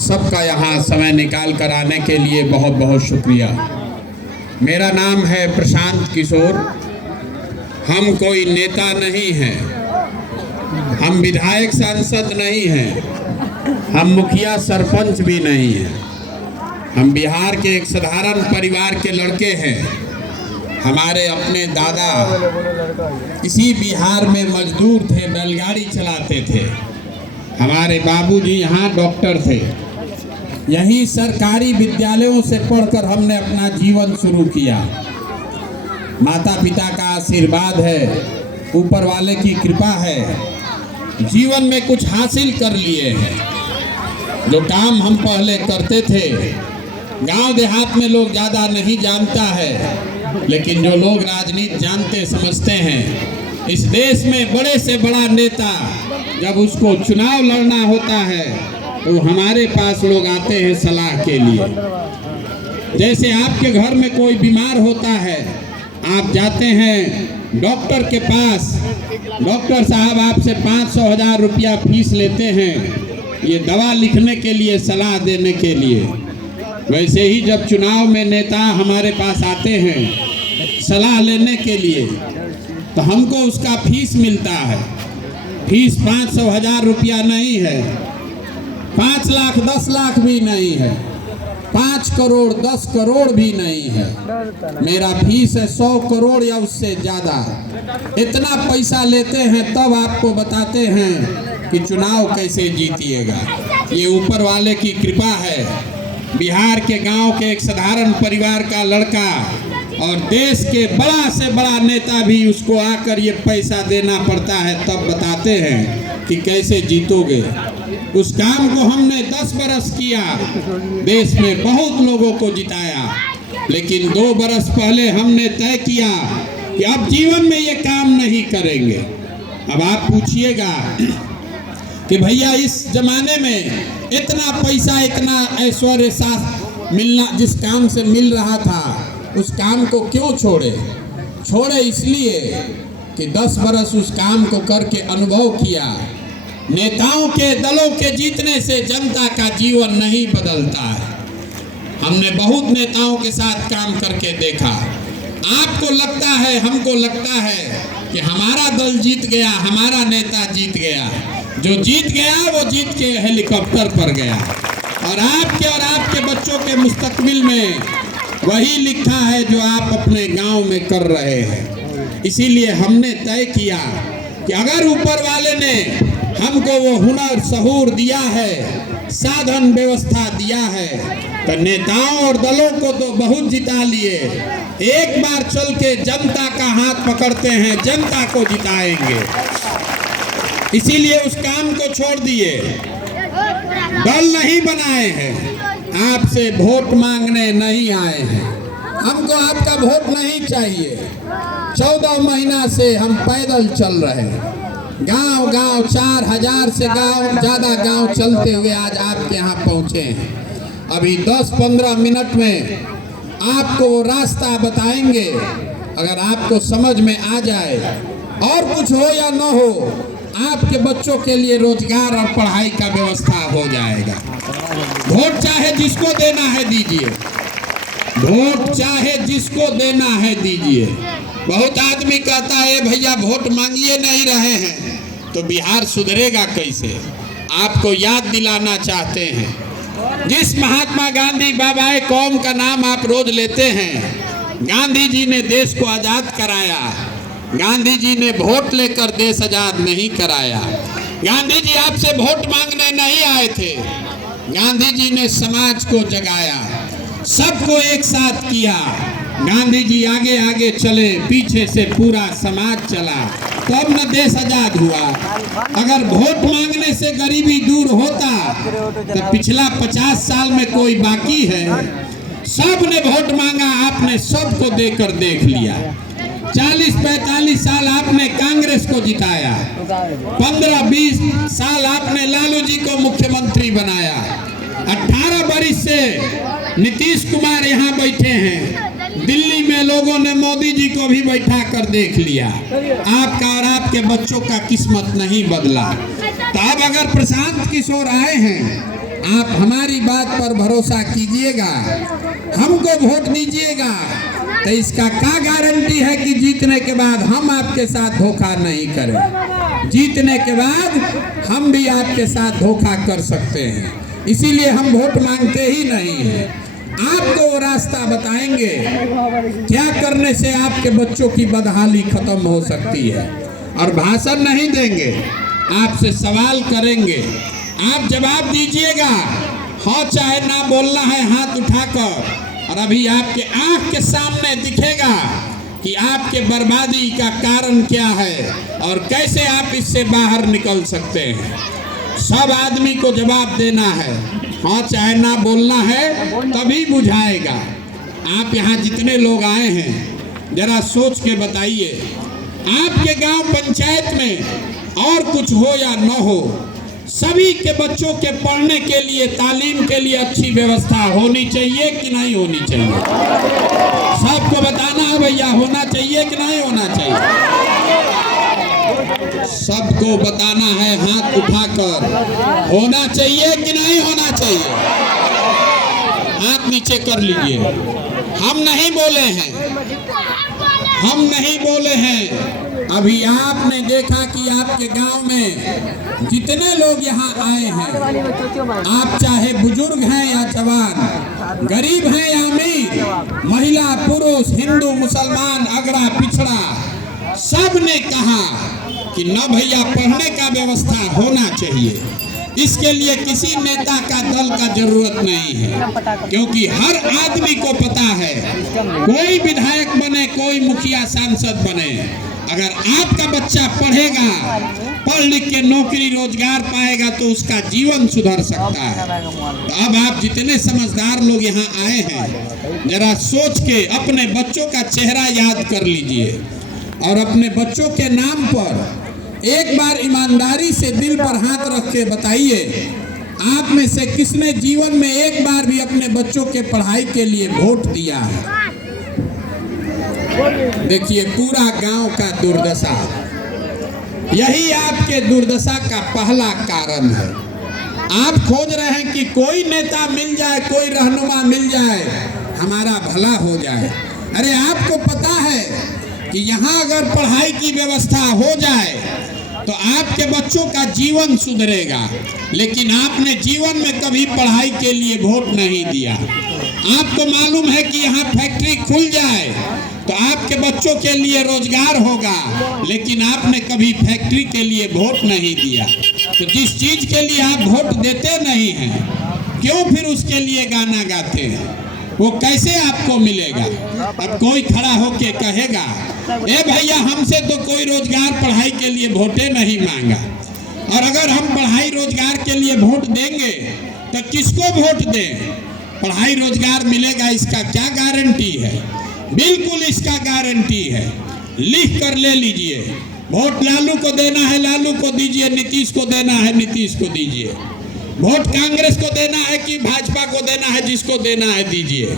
सबका यहाँ समय निकाल कर आने के लिए बहुत बहुत शुक्रिया। मेरा नाम है प्रशांत किशोर। हम कोई नेता नहीं हैं, हम विधायक सांसद नहीं हैं, हम मुखिया सरपंच भी नहीं हैं। हम बिहार के एक साधारण परिवार के लड़के हैं। हमारे अपने दादा इसी बिहार में मजदूर थे, बैलगाड़ी चलाते थे। हमारे बाबूजी यहाँ डॉक्टर थे। यहीं सरकारी विद्यालयों से पढ़कर हमने अपना जीवन शुरू किया। माता पिता का आशीर्वाद है, ऊपर वाले की कृपा है, जीवन में कुछ हासिल कर लिए हैं। जो काम हम पहले करते थे, गांव देहात में लोग ज़्यादा नहीं जानता है, लेकिन जो लोग राजनीति जानते समझते हैं, इस देश में बड़े से बड़ा नेता जब उसको चुनाव लड़ना होता है तो हमारे पास लोग आते हैं सलाह के लिए। जैसे आपके घर में कोई बीमार होता है, आप जाते हैं डॉक्टर के पास, डॉक्टर साहब आपसे 500,000 रुपया फीस लेते हैं ये दवा लिखने के लिए, सलाह देने के लिए। वैसे ही जब चुनाव में नेता हमारे पास आते हैं सलाह लेने के लिए तो हमको उसका फीस मिलता है। फीस 500,000 रुपया नहीं है, 5 लाख 10 लाख भी नहीं है, 5 करोड़ 10 करोड़ भी नहीं है। मेरा फीस है 100 करोड़ या उससे ज़्यादा। इतना पैसा लेते हैं तब आपको बताते हैं कि चुनाव कैसे जीतिएगा। ये ऊपर वाले की कृपा है। बिहार के गांव के एक साधारण परिवार का लड़का और देश के बड़ा से बड़ा नेता भी उसको आकर ये पैसा देना पड़ता है, तब बताते हैं कि कैसे जीतोगे। उस काम को हमने 10 बरस किया, देश में बहुत लोगों को जिताया, लेकिन 2 बरस पहले हमने तय किया कि अब जीवन में ये काम नहीं करेंगे। अब आप पूछिएगा कि भैया इस जमाने में इतना पैसा, इतना ऐश्वर्य साथ मिलना, जिस काम से मिल रहा था उस काम को क्यों छोड़े? इसलिए कि 10 बरस उस काम को करके अनुभव किया। नेताओं के दलों के जीतने से जनता का जीवन नहीं बदलता है। हमने बहुत नेताओं के साथ काम करके देखा। आपको लगता है, हमको लगता है कि हमारा दल जीत गया, हमारा नेता जीत गया। जो जीत गया वो जीत के हेलीकॉप्टर पर गया, और आपके बच्चों के मुस्तकबिल में वही लिखा है जो आप अपने गांव में कर रहे हैं। इसीलिए हमने तय किया कि अगर ऊपर वाले ने हमको वो हुनर सहूर दिया है, साधन व्यवस्था दिया है, तो नेताओं और दलों को तो बहुत जिता लिए। एक बार चल के जनता का हाथ पकड़ते हैं, जनता को जिताएंगे। इसीलिए उस काम को छोड़ दिए, दल नहीं बनाए हैं, आपसे वोट मांगने नहीं आए हैं। हमको आपका वोट नहीं चाहिए। 14 महीना से हम पैदल चल रहे हैं, गांव 4000 से ज़्यादा गांव चलते हुए आज आपके यहाँ पहुँचे हैं। अभी 10-15 मिनट में आपको वो रास्ता बताएंगे। अगर आपको समझ में आ जाए, और कुछ हो या न हो, आपके बच्चों के लिए रोजगार और पढ़ाई का व्यवस्था हो जाएगा। वोट चाहे जिसको देना है दीजिए, वोट चाहे जिसको देना है दीजिए। बहुत आदमी कहता है भैया वोट मांगिए नहीं रहे हैं तो बिहार सुधरेगा कैसे? आपको याद दिलाना चाहते हैं, जिस महात्मा गांधी बाबाए कौम का नाम आप रोज लेते हैं, गांधी जी ने देश को आज़ाद कराया। गांधी जी ने वोट लेकर देश आज़ाद नहीं कराया। गांधी जी आपसे वोट मांगने नहीं आए थे। गांधी जी ने समाज को जगाया, सबको एक साथ किया। गांधी जी आगे आगे चले, पीछे से पूरा समाज चला, तब न देश आज़ाद हुआ। अगर वोट मांगने से गरीबी दूर होता तो पिछला 50 साल में कोई बाकी है? सब ने वोट मांगा, आपने सबको देकर देख लिया। 40-45 साल आपने कांग्रेस को जिताया, 15-20 साल आपने लालू जी को मुख्यमंत्री बनाया, 18 बरिस से नीतीश कुमार यहाँ बैठे हैं। दिल्ली में लोगों ने मोदी जी को भी बैठा कर देख लिया। आपका और आपके बच्चों का किस्मत नहीं बदला। तो अब अगर प्रशांत किशोर आए हैं, आप हमारी बात पर भरोसा कीजिएगा, हमको वोट दीजिएगा, तो इसका क्या गारंटी है कि जीतने के बाद हम आपके साथ धोखा नहीं करें। जीतने के बाद हम भी आपके साथ धोखा कर सकते हैं, इसीलिए हम वोट मांगते ही नहीं हैं। आपको वो रास्ता बताएंगे क्या करने से आपके बच्चों की बदहाली खत्म हो सकती है। और भाषण नहीं देंगे, आपसे सवाल करेंगे, आप जवाब दीजिएगा, हाँ चाहे ना बोलना है हाथ उठाकर। और अभी आपके आंख के सामने दिखेगा कि आपके बर्बादी का कारण क्या है और कैसे आप इससे बाहर निकल सकते हैं। सब आदमी को जवाब देना है, हाँ चाहे ना बोलना है, तभी बुझाएगा। आप यहाँ जितने लोग आए हैं जरा सोच के बताइए, आपके गांव पंचायत में और कुछ हो या न हो, सभी के बच्चों के पढ़ने के लिए, तालीम के लिए अच्छी व्यवस्था होनी चाहिए कि नहीं होनी चाहिए? सबको बताना है भैया, होना चाहिए कि नहीं होना चाहिए? सबको बताना है हाथ उठाकर, होना चाहिए कि नहीं होना चाहिए? हाथ नीचे कर लीजिए। हम नहीं बोले हैं, हम नहीं बोले हैं। अभी आपने देखा कि आपके गांव में जितने लोग यहाँ आए हैं, आप चाहे बुजुर्ग हैं या जवान, गरीब हैं या अमीर, महिला पुरुष, हिंदू मुसलमान, अगड़ा पिछड़ा, सब ने कहा कि न भैया पढ़ने का व्यवस्था होना चाहिए। इसके लिए किसी नेता का दल का जरूरत नहीं है, क्योंकि हर आदमी को पता है, कोई विधायक बने, कोई मुखिया सांसद बने, अगर आपका बच्चा पढ़ेगा, पढ़ लिख के नौकरी रोजगार पाएगा तो उसका जीवन सुधर सकता है। तो अब आप जितने समझदार लोग यहाँ आए हैं, जरा सोच के अपने बच्चों का चेहरा याद कर लीजिए और अपने बच्चों के नाम पर एक बार ईमानदारी से दिल पर हाथ रख के बताइए, आप में से किसने जीवन में एक बार भी अपने बच्चों के पढ़ाई के लिए वोट दिया है? देखिए, पूरा गांव का दुर्दशा, यही आपके दुर्दशा का पहला कारण है। आप खोज रहे हैं कि कोई नेता मिल जाए, कोई रहनुमा मिल जाए, हमारा भला हो जाए। अरे आपको पता है कि यहाँ अगर पढ़ाई की व्यवस्था हो जाए तो आपके बच्चों का जीवन सुधरेगा, लेकिन आपने जीवन में कभी पढ़ाई के लिए वोट नहीं दिया। आपको मालूम है कि यहाँ फैक्ट्री खुल जाए तो आपके बच्चों के लिए रोजगार होगा, लेकिन आपने कभी फैक्ट्री के लिए वोट नहीं दिया। तो जिस चीज के लिए आप वोट देते नहीं हैं, क्यों फिर उसके लिए गाना गाते हैं? वो कैसे आपको मिलेगा? अब कोई खड़ा होके कहेगा, ए भैया हमसे तो कोई रोजगार पढ़ाई के लिए वोटे नहीं मांगा, और अगर हम पढ़ाई रोजगार के लिए वोट देंगे तो किसको वोट दें? पढ़ाई रोजगार मिलेगा, इसका क्या गारंटी है? बिल्कुल इसका गारंटी है, लिख कर ले लीजिए। वोट लालू को देना है, लालू को दीजिए, नीतीश को देना है, नीतीश को दीजिए। वोट कांग्रेस को देना है कि भाजपा को देना है, जिसको देना है दीजिए।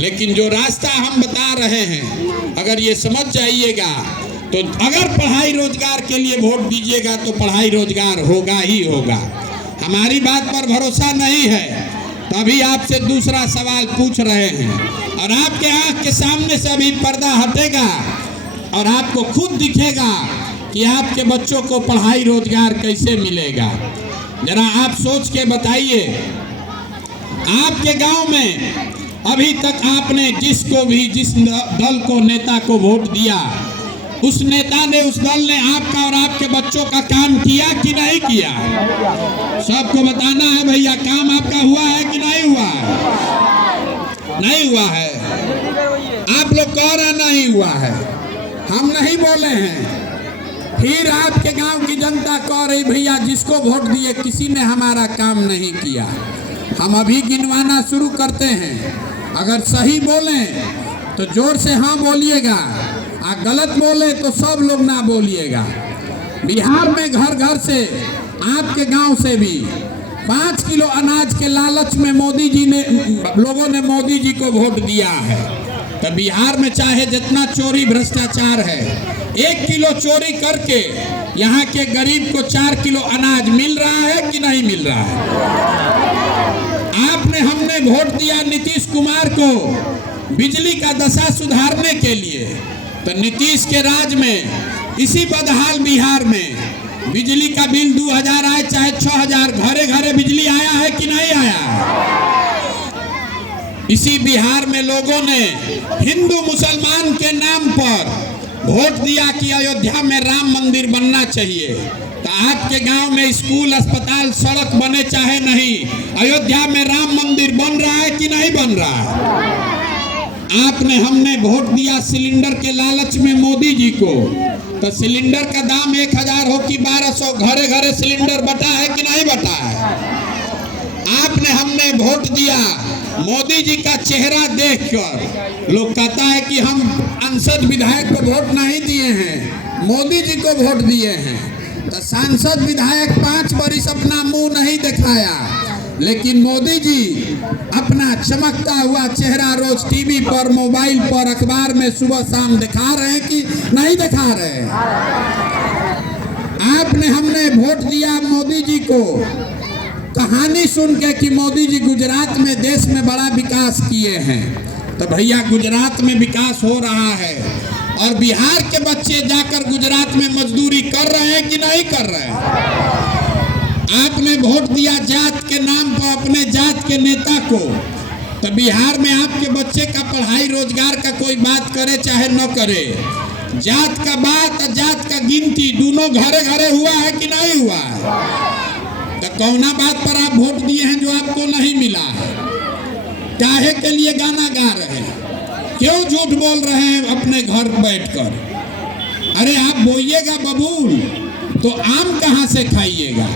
लेकिन जो रास्ता हम बता रहे हैं, अगर ये समझ जाइएगा तो अगर पढ़ाई रोजगार के लिए वोट दीजिएगा तो पढ़ाई रोजगार होगा ही होगा। हमारी बात पर भरोसा नहीं है तो अभी आपसे दूसरा सवाल पूछ रहे हैं, और आपके आंख के सामने से अभी पर्दा हटेगा और आपको खुद दिखेगा कि आपके बच्चों को पढ़ाई रोजगार कैसे मिलेगा। जरा आप सोच के बताइए, आपके गांव में अभी तक आपने जिसको भी, जिस दल को, नेता को वोट दिया, उस नेता ने, उस दल ने आपका और आपके बच्चों का काम किया कि नहीं किया? सबको बताना है भैया, काम आपका हुआ है कि नहीं हुआ है? नहीं हुआ है। आप लोग कह रहे नहीं हुआ है, हम नहीं बोले हैं। फिर आपके गांव की जनता कह रही, भैया जिसको वोट दिए किसी ने हमारा काम नहीं किया। हम अभी गिनवाना शुरू करते हैं, अगर सही बोलें तो जोर से हाँ बोलिएगा, और गलत बोले तो सब लोग ना बोलिएगा। बिहार में घर घर से, आपके गांव से भी 5 किलो अनाज के लालच में मोदी जी ने, लोगों ने मोदी जी को वोट दिया है। तो बिहार में चाहे जितना चोरी भ्रष्टाचार है, 1 किलो चोरी करके यहाँ के गरीब को 4 किलो अनाज मिल रहा है कि नहीं मिल रहा है? आपने हमने वोट दिया नीतीश कुमार को बिजली का दशा सुधारने के लिए, तो नीतीश के राज में इसी बदहाल बिहार में बिजली का बिल 2000 आए चाहे 6000, घरे घरे बिजली आया है कि नहीं आया? इसी बिहार में लोगों ने हिंदू मुसलमान के नाम पर वोट दिया कि अयोध्या में राम मंदिर बनना चाहिए। तो आपके गांव में स्कूल, अस्पताल, सड़क बने चाहे नहीं, अयोध्या में राम मंदिर बन रहा है कि नहीं बन रहा है? आपने हमने वोट दिया सिलेंडर के लालच में मोदी जी को, तो सिलेंडर का दाम 1000 हो कि 1200, घरे घरे सिलेंडर बटा है कि नहीं बटा है? आपने हमने वोट दिया मोदी जी का चेहरा देखकर, लोग कहता है कि हम सांसद विधायक को वोट नहीं दिए हैं, मोदी जी को वोट दिए हैं। तो सांसद विधायक 5 बरिस अपना मुंह नहीं दिखाया, लेकिन मोदी जी अपना चमकता हुआ चेहरा रोज टीवी पर, मोबाइल पर, अखबार में सुबह शाम दिखा रहे हैं कि नहीं दिखा रहे हैं? आपने हमने वोट दिया मोदी जी को कहानी सुन के कि मोदी जी गुजरात में देश में बड़ा विकास किए हैं। तो भैया गुजरात में विकास हो रहा है और बिहार के बच्चे जाकर गुजरात में मजदूरी कर रहे हैं कि नहीं कर रहे हैं? आपने वोट दिया जात के नाम पर अपने जात के नेता को, तो बिहार में आपके बच्चे का पढ़ाई रोजगार का कोई बात करे चाहे न करे, जात का बात और जात का गिनती दोनों घरे घरे हुआ है कि नहीं हुआ है? तो कौना बात पर आप वोट दिए हैं जो आपको नहीं मिला है? काहे के लिए गाना गा रहे हैं? क्यों झूठ बोल रहे हैं अपने घर बैठकर? अरे आप बोइएगा बबूल तो आम कहाँ से खाइएगा?